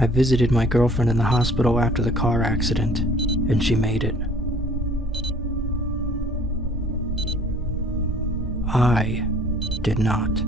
I visited my girlfriend in the hospital after the car accident, and she made it. I did not.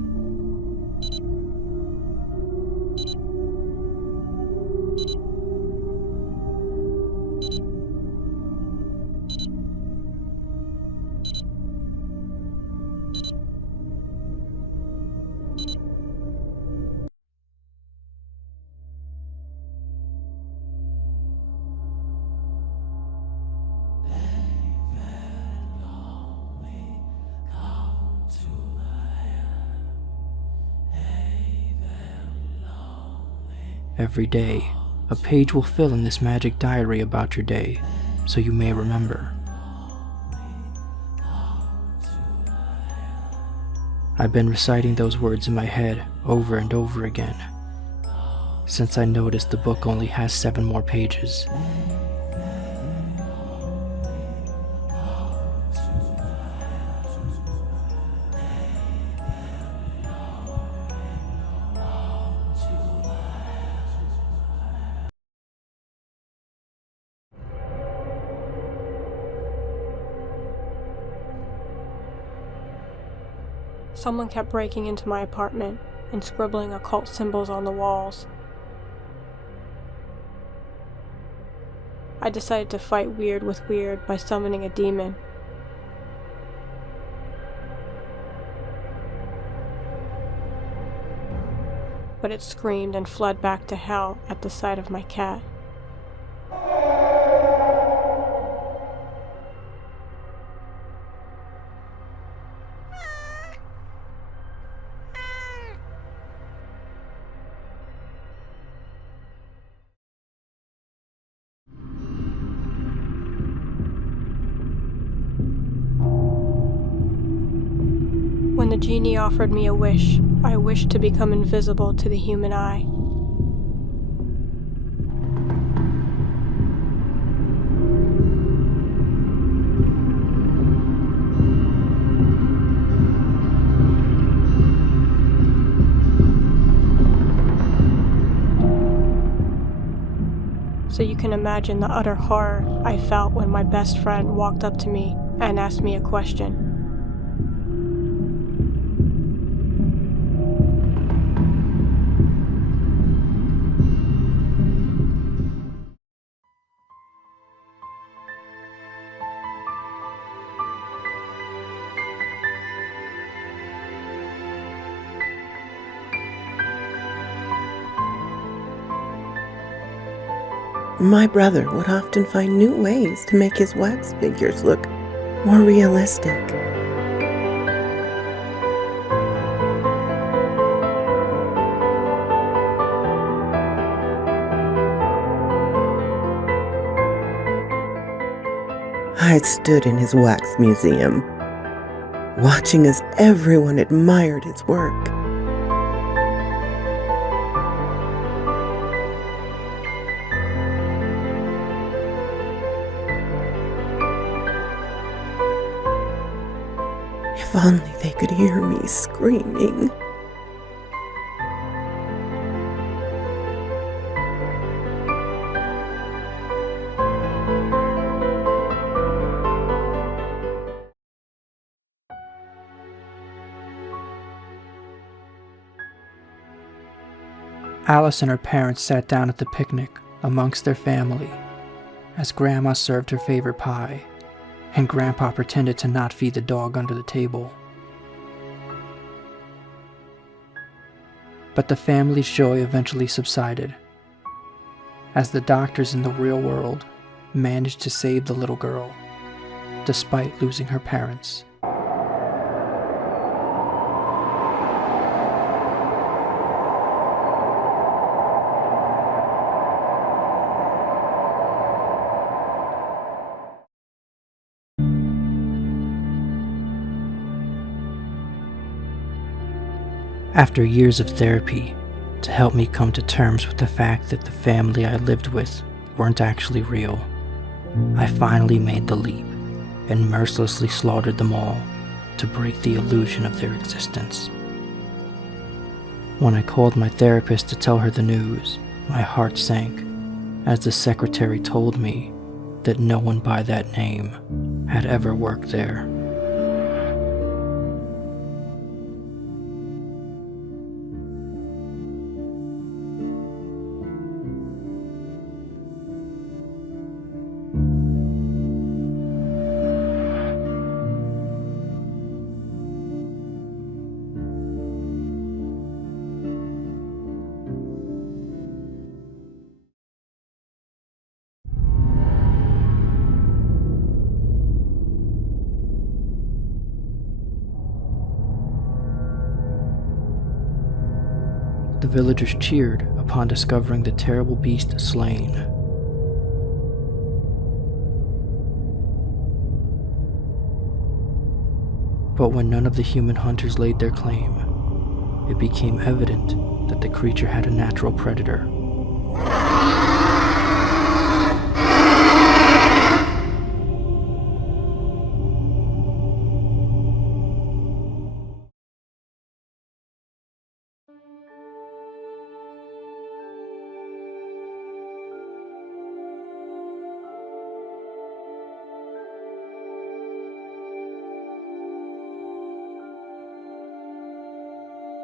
Every day, a page will fill in this magic diary about your day, so you may remember. I've been reciting those words in my head over and over again, since I noticed the book only has 7 more pages. Someone kept breaking into my apartment and scribbling occult symbols on the walls. I decided to fight weird with weird by summoning a demon. But it screamed and fled back to hell at the sight of my cat. When the genie offered me a wish, I wished to become invisible to the human eye. So you can imagine the utter horror I felt when my best friend walked up to me and asked me a question. My brother would often find new ways to make his wax figures look more realistic. I stood in his wax museum, watching as everyone admired his work. If only they could hear me screaming. Alice and her parents sat down at the picnic amongst their family as Grandma served her favorite pie, and Grandpa pretended to not feed the dog under the table. But the family's joy eventually subsided, as the doctors in the real world managed to save the little girl, despite losing her parents. After years of therapy to help me come to terms with the fact that the family I lived with weren't actually real, I finally made the leap and mercilessly slaughtered them all to break the illusion of their existence. When I called my therapist to tell her the news, My heart sank as the secretary told me that no one by that name had ever worked there. The villagers cheered upon discovering the terrible beast slain. But when none of the human hunters laid their claim, it became evident that the creature had a natural predator.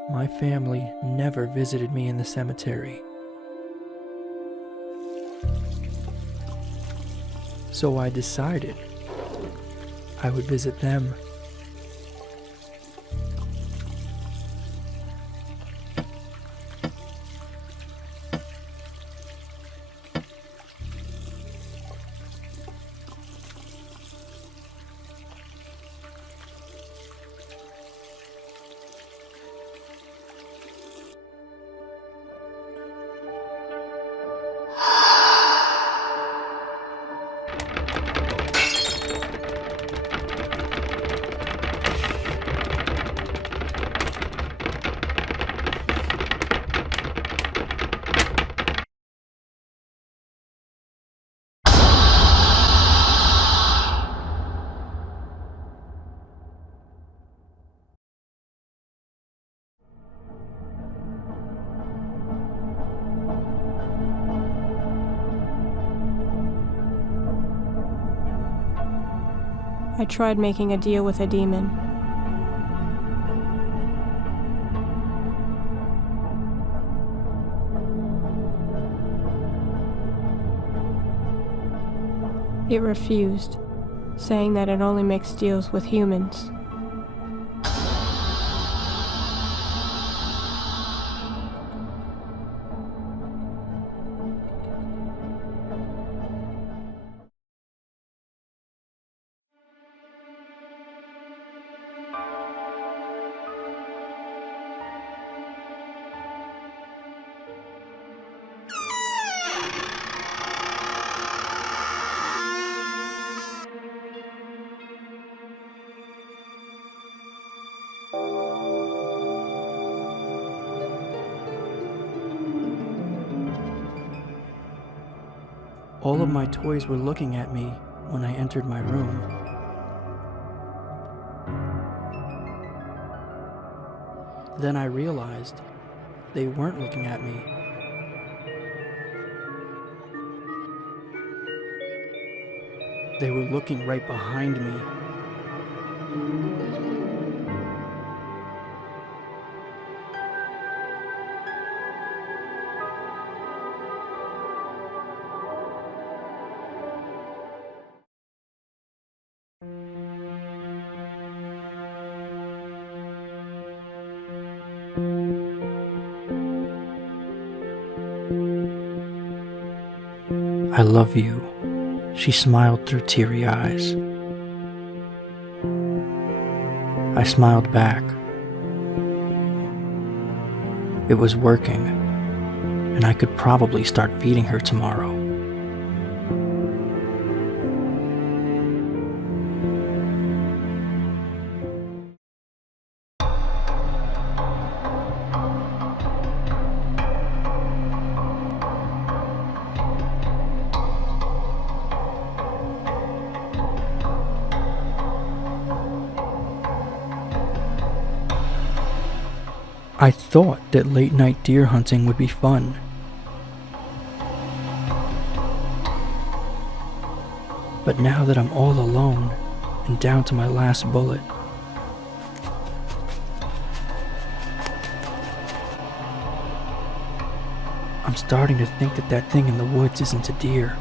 My family never visited me in the cemetery. So I decided I would visit them. I tried making a deal with a demon. It refused, saying that it only makes deals with humans. All of my toys were looking at me when I entered my room. Then I realized they weren't looking at me. They were looking right behind me. I love you, she smiled through teary eyes. I smiled back. It was working, and I could probably start feeding her tomorrow. I thought that late-night deer hunting would be fun, But now that I'm all alone and down to my last bullet, I'm starting to think that that thing in the woods isn't a deer.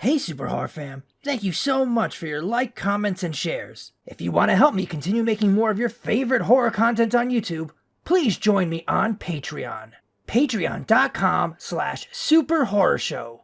Hey Super Horror Fam, thank you so much for your like, comments, and shares. If you want to help me continue making more of your favorite horror content on YouTube, please join me on Patreon. Patreon.com/superhorrorshow.